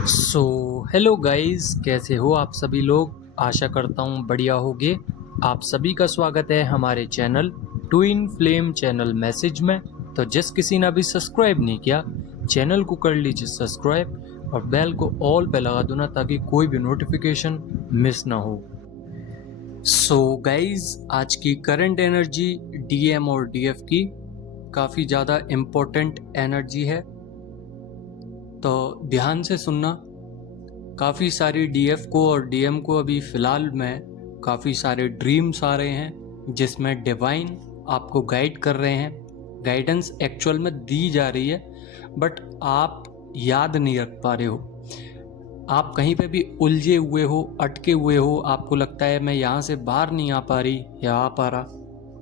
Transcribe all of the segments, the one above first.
So hello guys, कैसे हो आप सभी लोग। आशा करता हूँ बढ़िया होगे। आप सभी का स्वागत है हमारे channel twin flame channel message में। तो जिस किसी ने अभी सब्सक्राइब नहीं किया, चैनल को कर लीजिए सब्सक्राइब और बेल को ऑल पे लगा दो ना, ताकि कोई भी नोटिफिकेशन मिस ना हो। सो गाइस, आज की करंट एनर्जी डीएम और डीएफ की काफ़ी ज़्यादा इम्पोर्टेंट एनर्जी है, तो ध्यान से सुनना। काफ़ी सारी डीएफ को और डीएम को अभी फ़िलहाल में काफ़ी सारे ड्रीम्स आ रहे हैं, जिसमें डिवाइन आपको गाइड कर रहे हैं। गाइडेंस एक्चुअल में दी जा रही है, बट आप याद नहीं रख पा रहे हो। आप कहीं पे भी उलझे हुए हो, अटके हुए हो, आपको लगता है मैं यहाँ से बाहर नहीं आ पा रही या आ पा रहा,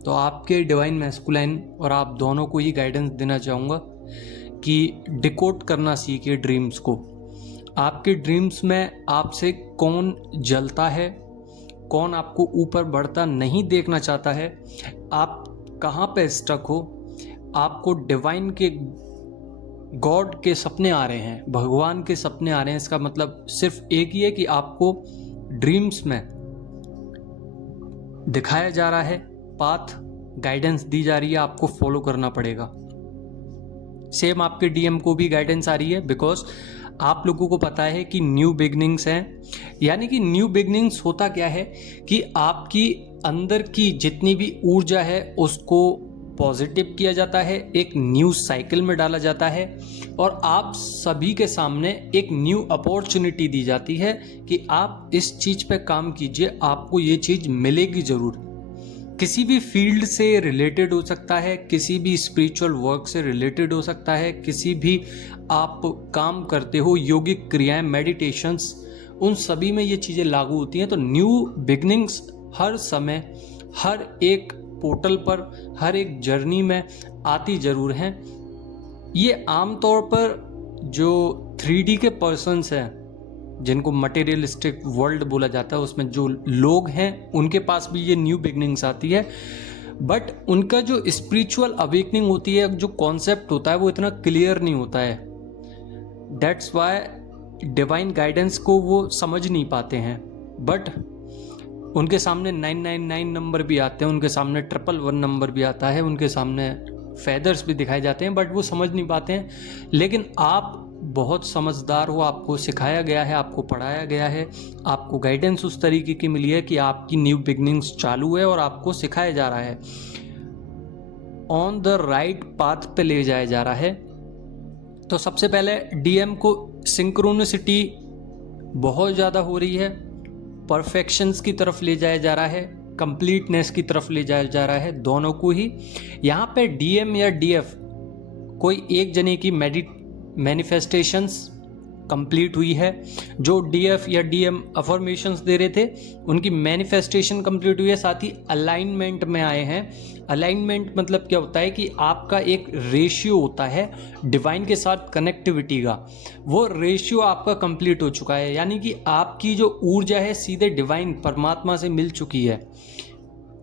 तो आपके डिवाइन मैस्कुलाइन और आप दोनों को ही गाइडेंस देना चाहूँगा कि डिकोड करना सीखिए ड्रीम्स को। आपके ड्रीम्स में आपसे कौन जलता है, कौन आपको ऊपर बढ़ता नहीं देखना चाहता है, आप कहाँ पे स्टक हो। आपको डिवाइन के, गॉड के सपने आ रहे हैं, भगवान के सपने आ रहे हैं। इसका मतलब सिर्फ एक ही है कि आपको ड्रीम्स में दिखाया जा रहा है, पाथ गाइडेंस दी जा रही है, आपको फॉलो करना पड़ेगा। सेम आपके डीएम को भी गाइडेंस आ रही है, बिकॉज आप लोगों को पता है कि न्यू बिगनिंग्स हैं। यानी कि न्यू बिगनिंग्स होता क्या है कि आपकी अंदर की जितनी भी ऊर्जा है उसको पॉजिटिव किया जाता है, एक न्यू साइकिल में डाला जाता है, और आप सभी के सामने एक न्यू अपॉर्चुनिटी दी जाती है कि आप इस चीज़ पे काम कीजिए, आपको ये चीज़ मिलेगी ज़रूर। किसी भी फील्ड से रिलेटेड हो सकता है, किसी भी स्पिरिचुअल वर्क से रिलेटेड हो सकता है, किसी भी आप काम करते हो, योगिक क्रियाएं, मेडिटेशंस, उन सभी में ये चीज़ें लागू होती हैं। तो न्यू बिगनिंग्स हर समय, हर एक पोर्टल पर, हर एक जर्नी में आती ज़रूर हैं। ये आमतौर पर जो 3D के पर्सन्स हैं, जिनको मटेरियलिस्टिक वर्ल्ड बोला जाता है, उसमें जो लोग हैं उनके पास भी ये न्यू बिगनिंग्स आती है। बट उनका जो स्पिरिचुअल अवेकनिंग होती है, जो कॉन्सेप्ट होता है, वो इतना क्लियर नहीं होता है। दैट्स वाई डिवाइन गाइडेंस को वो समझ नहीं पाते हैं। बट उनके सामने 999 नंबर भी आते हैं, उनके सामने 111 नंबर भी आता है, उनके सामने फेदर्स भी दिखाए जाते हैं, बट वो समझ नहीं पाते हैं। लेकिन आप बहुत समझदार हो, आपको सिखाया गया है, आपको पढ़ाया गया है, आपको गाइडेंस उस तरीके की मिली है कि आपकी न्यू बिगनिंग्स चालू है और आपको सिखाया जा रहा है, ऑन द राइट पाथ पे ले जाया जा रहा है। तो सबसे पहले डीएम को सिंक्रोनिसिटी बहुत ज़्यादा हो रही है, परफेक्शंस की तरफ ले जाया जा रहा है, कंप्लीटनेस की तरफ ले जाया जा रहा है, दोनों को ही। यहाँ पे डीएम या डीएफ कोई एक जने की मैनिफेस्टेशंस कंप्लीट हुई है। जो डीएफ या डीएम अफर्मेशंस दे रहे थे, उनकी मैनिफेस्टेशन कंप्लीट हुई है, साथ ही अलाइनमेंट में आए हैं। अलाइनमेंट मतलब क्या होता है कि आपका एक रेशियो होता है डिवाइन के साथ कनेक्टिविटी का, वो रेशियो आपका कंप्लीट हो चुका है। यानी कि आपकी जो ऊर्जा है सीधे डिवाइन परमात्मा से मिल चुकी है।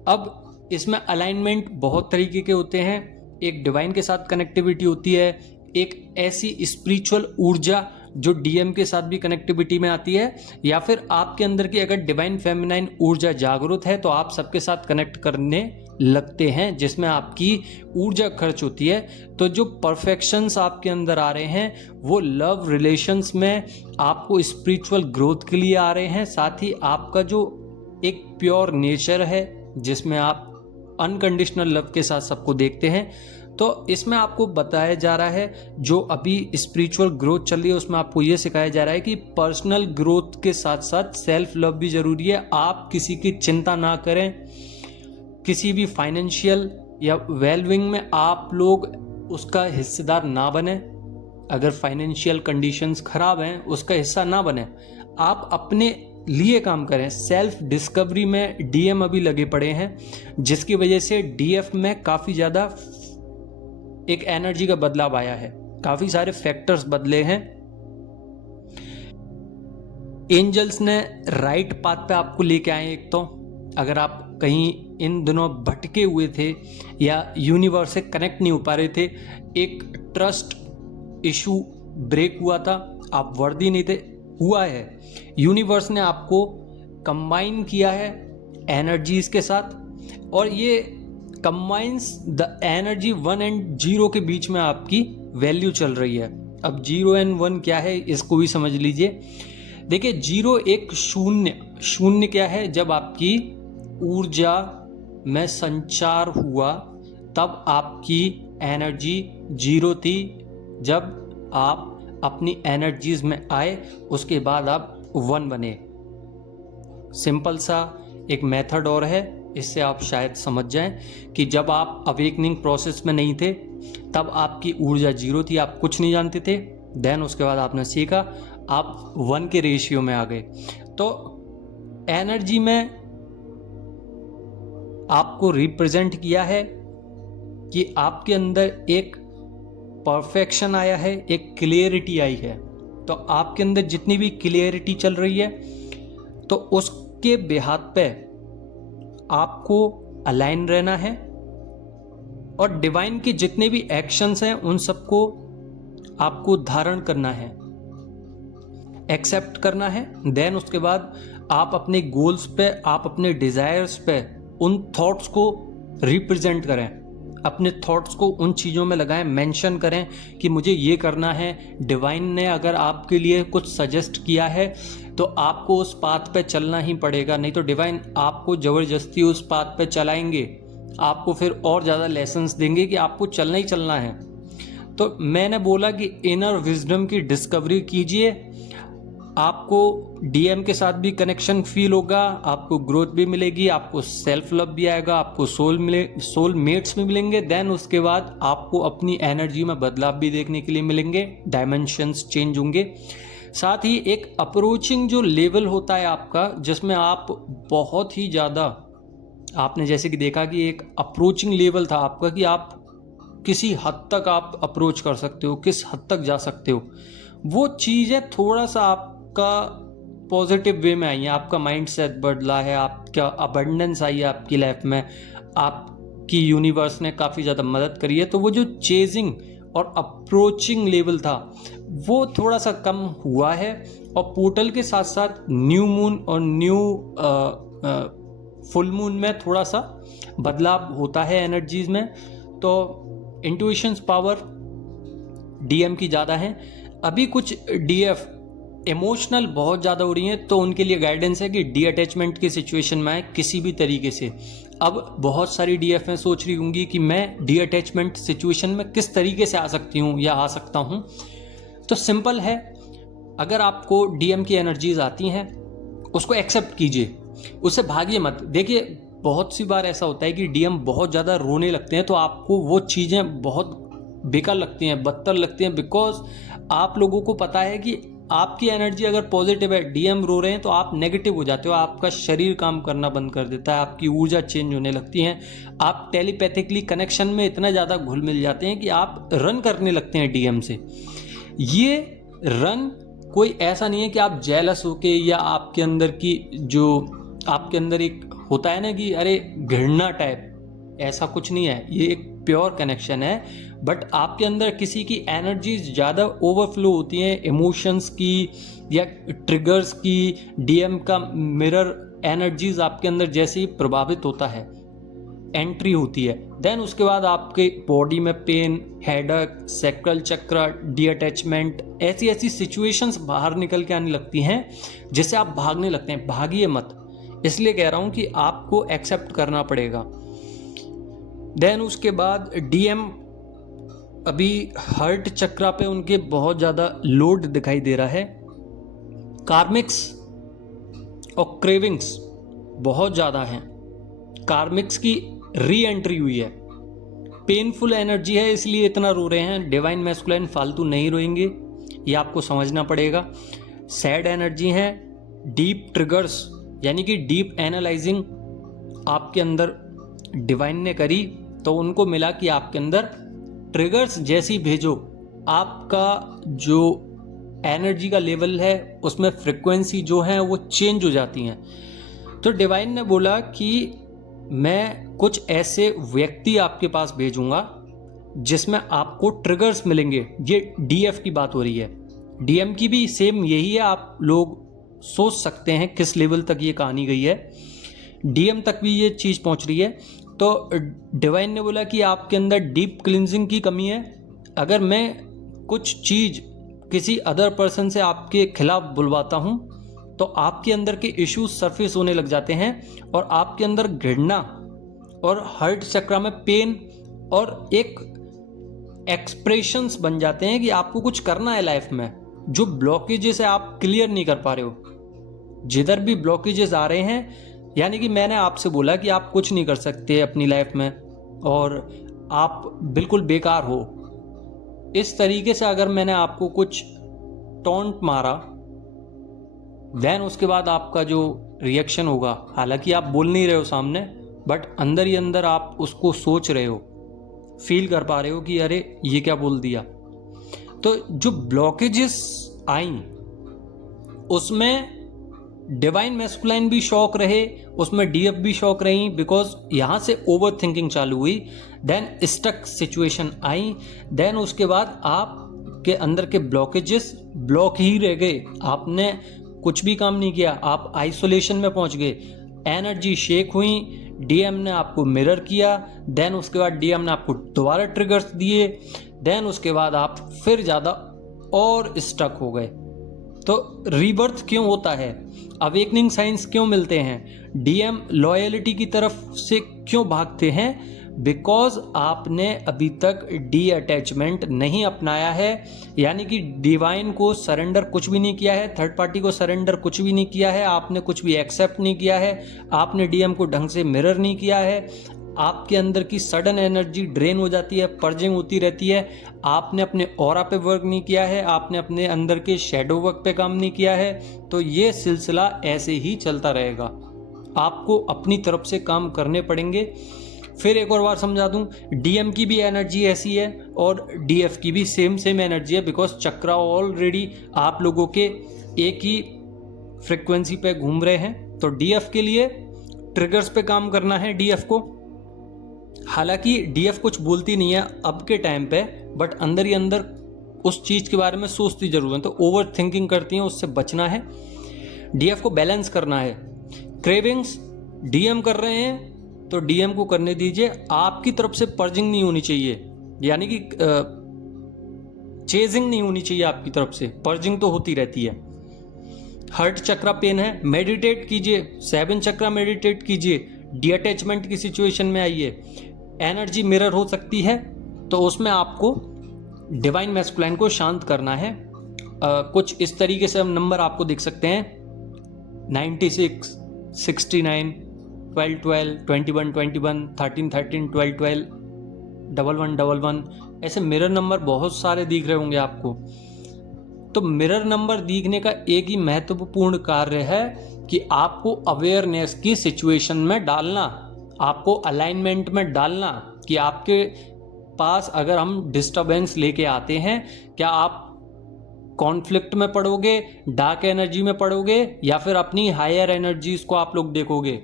अब इसमें अलाइनमेंट बहुत तरीके के होते हैं। एक डिवाइन के साथ कनेक्टिविटी होती है, एक ऐसी स्पिरिचुअल ऊर्जा जो डीएम के साथ भी कनेक्टिविटी में आती है, या फिर आपके अंदर की अगर डिवाइन फेमिनाइन ऊर्जा जागरूक है तो आप सबके साथ कनेक्ट करने लगते हैं, जिसमें आपकी ऊर्जा खर्च होती है। तो जो परफेक्शंस आपके अंदर आ रहे हैं वो लव रिलेशंस में आपको स्पिरिचुअल ग्रोथ के लिए आ रहे हैं। साथ ही आपका जो एक प्योर नेचर है, जिसमें आप अनकंडीशनल लव के साथ सबको देखते हैं, तो इसमें आपको बताया जा रहा है, जो अभी स्पिरिचुअल ग्रोथ चल रही है उसमें आपको ये सिखाया जा रहा है कि पर्सनल ग्रोथ के साथ साथ सेल्फ लव भी जरूरी है। आप किसी की चिंता ना करें, किसी भी फाइनेंशियल या वेलबिंग में आप लोग उसका हिस्सेदार ना बने। अगर फाइनेंशियल कंडीशंस खराब हैं उसका हिस्सा ना बने, आप अपने लिए काम करें। सेल्फ डिस्कवरी में डीएम अभी लगे पड़े हैं, जिसकी वजह से डीएफ में काफ़ी ज़्यादा एक एनर्जी का बदलाव आया है, काफ़ी सारे फैक्टर्स बदले हैं। एंजल्स ने राइट पाथ पे आपको लेके आए। एक तो अगर आप कहीं इन दिनों भटके हुए थे या यूनिवर्स से कनेक्ट नहीं हो पा रहे थे, एक ट्रस्ट इशू ब्रेक हुआ था, आप वर्दी नहीं थे, हुआ है। यूनिवर्स ने आपको कंबाइन किया है एनर्जीज के साथ, और ये कंबाइंस द एनर्जी 1 एंड 0 के बीच में आपकी वैल्यू चल रही है। अब 0 एंड 1 क्या है इसको भी समझ लीजिए। देखिए 0 एक शून्य क्या है, जब आपकी ऊर्जा में संचार हुआ तब आपकी एनर्जी 0 थी। जब आप अपनी एनर्जीज में आए उसके बाद आप 1 बने। सिंपल सा एक मेथड और है, इससे आप शायद समझ जाएं कि जब आप अवेकनिंग प्रोसेस में नहीं थे तब आपकी ऊर्जा 0 थी, आप कुछ नहीं जानते थे। देन उसके बाद आपने सीखा, आप 1 के रेशियो में आ गए। तो एनर्जी में आपको रिप्रेजेंट किया है कि आपके अंदर एक परफेक्शन आया है, एक क्लियरिटी आई है। तो आपके अंदर जितनी भी क्लियरिटी चल रही है तो उसके बेहात पे आपको अलाइन रहना है, और डिवाइन के जितने भी एक्शंस हैं उन सबको आपको धारण करना है, एक्सेप्ट करना है। देन उसके बाद आप अपने गोल्स पे, आप अपने डिजायर्स पे उन थॉट्स को रिप्रेजेंट करें, अपने थॉट्स को उन चीज़ों में लगाएं, मेंशन करें कि मुझे ये करना है। डिवाइन ने अगर आपके लिए कुछ सजेस्ट किया है तो आपको उस पाथ पे चलना ही पड़ेगा, नहीं तो डिवाइन आपको ज़बरदस्ती उस पाथ पे चलाएंगे, आपको फिर और ज़्यादा लेसन्स देंगे कि आपको चलना ही चलना है। तो मैंने बोला कि इनर विजडम की डिस्कवरी कीजिए, आपको डीएम के साथ भी कनेक्शन फील होगा, आपको ग्रोथ भी मिलेगी, आपको सेल्फ लव भी आएगा, आपको सोल मेट्स भी मिलेंगे। देन उसके बाद आपको अपनी एनर्जी में बदलाव भी देखने के लिए मिलेंगे, डायमेंशंस चेंज होंगे। साथ ही एक अप्रोचिंग जो लेवल होता है आपका, जिसमें आप बहुत ही ज़्यादा, आपने जैसे कि देखा कि एक अप्रोचिंग लेवल था आपका कि आप किसी हद तक आप अप्रोच कर सकते हो, किस हद तक जा सकते हो, वो चीज़ें थोड़ा सा आपका पॉजिटिव वे में आई है, आपका माइंड सेट बदला है, आपका अबंडेंस आई है आपकी लाइफ में, आपकी यूनिवर्स ने काफ़ी ज़्यादा मदद करी है। तो वो जो चेजिंग और अप्रोचिंग लेवल था वो थोड़ा सा कम हुआ है, और पोर्टल के साथ साथ न्यू मून और न्यू फुल मून में थोड़ा सा बदलाव होता है एनर्जीज में। तो इंट्यूशंस पावर डीएम की ज़्यादा है। अभी कुछ डीएफ इमोशनल बहुत ज़्यादा हो रही हैं, तो उनके लिए गाइडेंस है कि डी अटैचमेंट की सिचुएशन में आए किसी भी तरीके से। अब बहुत सारी डीएफ में सोच रही होंगी कि मैं डी अटैचमेंट सिचुएशन में किस तरीके से आ सकती हूँ या आ सकता हूँ। तो सिंपल है, अगर आपको डीएम की एनर्जीज आती हैं उसको एक्सेप्ट कीजिए, उससे भागिए मत। देखिए बहुत सी बार ऐसा होता है कि डीएम बहुत ज़्यादा रोने लगते हैं, तो आपको वो चीज़ें बहुत बेकार लगती हैं, बदतर लगती हैं, बिकॉज आप लोगों को पता है कि आपकी एनर्जी अगर पॉजिटिव है, डीएम रो रहे हैं तो आप नेगेटिव हो जाते हो, आपका शरीर काम करना बंद कर देता है, आपकी ऊर्जा चेंज होने लगती है, आप टेलीपैथिकली कनेक्शन में इतना ज़्यादा घुल मिल जाते हैं कि आप रन करने लगते हैं डीएम से। ये रन कोई ऐसा नहीं है कि आप जेलस होके, या आपके अंदर की जो आपके अंदर एक होता है ना कि अरे घृणा टाइप, ऐसा कुछ नहीं है। ये एक प्योर कनेक्शन है, बट आपके अंदर किसी की एनर्जीज ज़्यादा ओवरफ्लो होती हैं, इमोशंस की या ट्रिगर्स की, डीएम का मिरर एनर्जीज आपके अंदर जैसे ही प्रभावित होता है, एंट्री होती है, देन उसके बाद आपके बॉडी में पेन, हेडेक, सैक्रल चक्र, डी अटैचमेंट, ऐसी ऐसी सिचुएशंस बाहर निकल के आने लगती हैं जिससे आप भागने लगते हैं। भागिए मत, इसलिए कह रहा हूं कि आपको एक्सेप्ट करना पड़ेगा। देन उसके बाद डीएम अभी हार्ट चक्रा पे उनके बहुत ज़्यादा लोड दिखाई दे रहा है। कार्मिक्स और क्रेविंग्स बहुत ज़्यादा हैं, कार्मिक्स की री एंट्री हुई है, पेनफुल एनर्जी है इसलिए इतना रो रहे हैं। डिवाइन मैस्कुलाइन फालतू नहीं रोएंगे, ये आपको समझना पड़ेगा। सैड एनर्जी है, डीप ट्रिगर्स यानी कि डीप एनालाइजिंग आपके अंदर डिवाइन ने करी, तो उनको मिला कि आपके अंदर ट्रिगर्स जैसी भेजो, आपका जो एनर्जी का लेवल है उसमें फ्रिक्वेंसी जो है वो चेंज हो जाती हैं। तो डिवाइन ने बोला कि मैं कुछ ऐसे व्यक्ति आपके पास भेजूंगा जिसमें आपको ट्रिगर्स मिलेंगे। ये डीएफ की बात हो रही है, डीएम की भी सेम यही है, आप लोग सोच सकते हैं किस लेवल तक ये कहानी गई है, डीएम तक भी ये चीज़ पहुंच रही है। तो डिवाइन ने बोला कि आपके अंदर डीप क्लिनजिंग की कमी है। अगर मैं कुछ चीज़ किसी अदर पर्सन से आपके खिलाफ बुलवाता हूँ तो आपके अंदर के इश्यूज सरफेस होने लग जाते हैं और आपके अंदर घृणा और हर्ट चक्र में पेन और एक एक्सप्रेशंस बन जाते हैं कि आपको कुछ करना है लाइफ में। जो ब्लॉकेजेस है आप क्लियर नहीं कर पा रहे हो, जिधर भी ब्लॉकेजेस आ रहे हैं, यानी कि मैंने आपसे बोला कि आप कुछ नहीं कर सकते अपनी लाइफ में और आप बिल्कुल बेकार हो, इस तरीके से अगर मैंने आपको कुछ टॉन्ट मारा, देन उसके बाद आपका जो रिएक्शन होगा, हालांकि आप बोल नहीं रहे हो सामने, बट अंदर ही अंदर आप उसको सोच रहे हो, फील कर पा रहे हो कि अरे ये क्या बोल दिया। तो जो ब्लॉकेजेस आई उसमें डिवाइन मैस्कुलाइन भी शॉक रहे, उसमें डीएफ भी शॉक रही, बिकॉज यहाँ से ओवर थिंकिंग चालू हुई, देन स्टक सिचुएशन आई, देन उसके बाद आपके अंदर के ब्लॉकेजेस ब्लॉक ही रह गए, आपने कुछ भी काम नहीं किया, आप आइसोलेशन में पहुंच गए, एनर्जी शेक हुई, डीएम ने आपको मिरर किया, देन उसके बाद डीएम ने आपको दोबारा ट्रिगर्स दिए, देन उसके बाद आप फिर ज़्यादा और स्टक हो गए। तो रीबर्थ क्यों होता है, अवेकनिंग साइंस क्यों मिलते हैं, डीएम लॉयलिटी की तरफ से क्यों भागते हैं, बिकॉज आपने अभी तक डी अटैचमेंट नहीं अपनाया है, यानी कि डिवाइन को सरेंडर कुछ भी नहीं किया है, थर्ड पार्टी को सरेंडर कुछ भी नहीं किया है, आपने कुछ भी एक्सेप्ट नहीं किया है, आपने डीएम को ढंग से मिरर नहीं किया है, आपके अंदर की सडन एनर्जी ड्रेन हो जाती है, पर्जिंग होती रहती है, आपने अपने ऑरा पे वर्क नहीं किया है, आपने अपने अंदर के शैडो वर्क पे काम नहीं किया है। तो ये सिलसिला ऐसे ही चलता रहेगा, आपको अपनी तरफ से काम करने पड़ेंगे। फिर एक और बार समझा दूं, डीएम की भी एनर्जी ऐसी है और डीएफ की भी सेम एनर्जी है, बिकॉज चक्रा ऑलरेडी आप लोगों के एक ही फ्रिक्वेंसी पे घूम रहे हैं। तो डीएफ के लिए ट्रिगर्स पे काम करना है डीएफ को, हालांकि डीएफ कुछ बोलती नहीं है अब के टाइम पे, बट अंदर ही अंदर उस चीज़ के बारे में सोचती जरूर है, तो ओवर थिंकिंग करती हैं, उससे बचना है, डीएफ को बैलेंस करना है। क्रेविंग्स डीएम कर रहे हैं तो डीएम को करने दीजिए, आपकी तरफ से पर्जिंग नहीं होनी चाहिए, यानी कि चेजिंग नहीं होनी चाहिए आपकी तरफ से, पर्जिंग तो होती रहती है। हर्ट चक्रा पेन है, मेडिटेट कीजिए, 7 चक्रा मेडिटेट कीजिए, डी अटैचमेंट की सिचुएशन में आइए, एनर्जी मिरर हो सकती है, तो उसमें आपको डिवाइन मैस्कुलाइन को शांत करना है। कुछ इस तरीके से हम नंबर आपको देख सकते हैं, 96, 69, 12, 12, 21, 21, 13, 13, 12, 12, 11, 11, ऐसे मिरर नंबर बहुत सारे दिख रहे होंगे आपको। तो मिरर नंबर दिखने का एक ही महत्वपूर्ण कार्य है कि आपको अवेयरनेस की सिचुएशन में डालना, आपको अलाइनमेंट में डालना, कि आपके पास अगर हम डिस्टरबेंस लेके आते हैं, क्या आप कॉन्फ्लिक्ट में पड़ोगे, डार्क एनर्जी में पड़ोगे, या फिर अपनी हायर एनर्जीज को आप लोग देखोगे।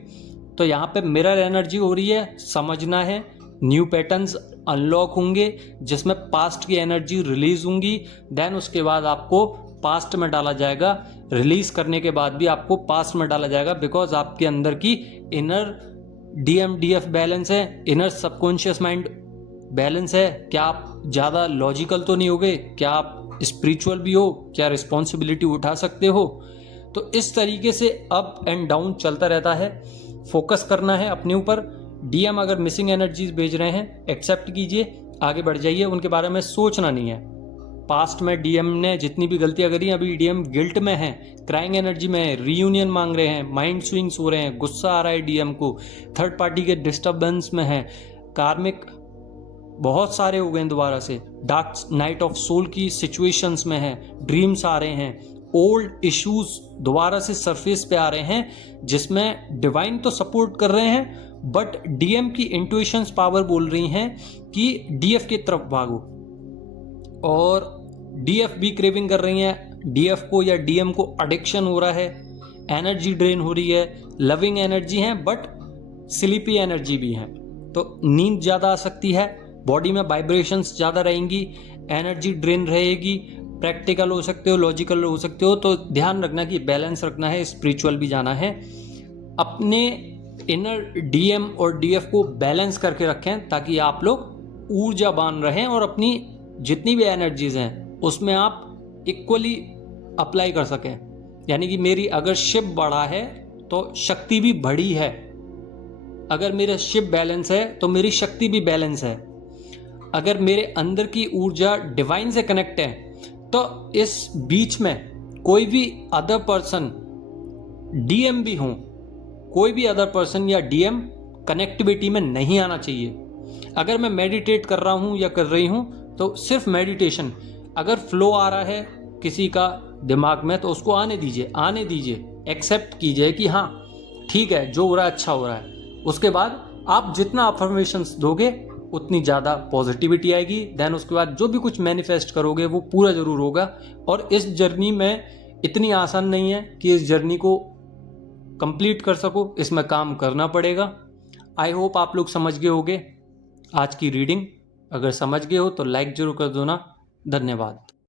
तो यहाँ पे मिरर एनर्जी हो रही है, समझना है, न्यू पैटर्न्स अनलॉक होंगे जिसमें पास्ट की एनर्जी रिलीज होंगी, देन उसके बाद आपको पास्ट में डाला जाएगा, रिलीज करने के बाद भी आपको पास्ट में डाला जाएगा, बिकॉज आपके अंदर की इनर डीएम डीएफ बैलेंस है, इनर सबकॉन्शियस माइंड बैलेंस है। क्या आप ज़्यादा लॉजिकल तो नहीं होगे, क्या आप स्पिरिचुअल भी हो, क्या रिस्पॉन्सिबिलिटी उठा सकते हो। तो इस तरीके से अप एंड डाउन चलता रहता है, फोकस करना है अपने ऊपर। डीएम अगर मिसिंग एनर्जीज भेज रहे हैं, एक्सेप्ट कीजिए, आगे बढ़ जाइए, उनके बारे में सोचना नहीं है। पास्ट में डीएम ने जितनी भी गलतियां करी, अभी डीएम गिल्ट में है, क्राइंग एनर्जी में है, रीयूनियन मांग रहे हैं, माइंड स्विंग्स हो रहे हैं, गुस्सा आ रहा है डीएम को, थर्ड पार्टी के डिस्टर्बेंस में है, कार्मिक बहुत सारे हो गए दोबारा से, डार्क नाइट ऑफ सोल की सिचुएशंस में है, ड्रीम्स आ रहे हैं, ओल्ड इश्यूज दोबारा से सरफेस पे आ रहे हैं, जिसमें डिवाइन तो सपोर्ट कर रहे हैं, बट डीएम की इंट्यूशंस पावर बोल रही हैं कि डीएफ की तरफ भागो, और डीएफ भी क्रेविंग कर रही हैं, डीएफ को या डीएम को एडिक्शन हो रहा है, एनर्जी ड्रेन हो रही है, लविंग एनर्जी है बट स्लीपी एनर्जी भी है, तो नींद ज़्यादा आ सकती है, बॉडी में वाइब्रेशंस ज़्यादा रहेंगी, एनर्जी ड्रेन रहेगी, प्रैक्टिकल हो सकते हो, लॉजिकल हो सकते हो, तो ध्यान रखना कि बैलेंस रखना है, स्पिरिचुअल भी जाना है। अपने इनर डीएम और डीएफ को बैलेंस करके रखें ताकि आप लोग ऊर्जावान रहें और अपनी जितनी भी एनर्जीज हैं उसमें आप इक्वली अप्लाई कर सकें। यानी कि मेरी अगर शिव बढ़ा है तो शक्ति भी बढ़ी है, अगर मेरा शिव बैलेंस है तो मेरी शक्ति भी बैलेंस है। अगर मेरे अंदर की ऊर्जा डिवाइन से कनेक्ट है तो इस बीच में कोई भी अदर पर्सन डीएम भी हो, कोई भी अदर पर्सन या डीएम कनेक्टिविटी में नहीं आना चाहिए। अगर मैं मेडिटेट कर रहा हूं या कर रही हूं तो सिर्फ मेडिटेशन, अगर फ्लो आ रहा है किसी का दिमाग में तो उसको आने दीजिए, एक्सेप्ट कीजिए कि हाँ ठीक है, जो हो रहा है अच्छा हो रहा है। उसके बाद आप जितना अफर्मेशंस दोगे उतनी ज़्यादा पॉजिटिविटी आएगी। देन उसके बाद जो भी कुछ मैनिफेस्ट करोगे वो पूरा ज़रूर होगा। और इस जर्नी में इतनी आसान नहीं है कि इस जर्नी को कंप्लीट कर सको, इसमें काम करना पड़ेगा। आई होप आप लोग समझ गए होगे आज की रीडिंग। अगर समझ गए हो तो लाइक जरूर कर दो ना। धन्यवाद।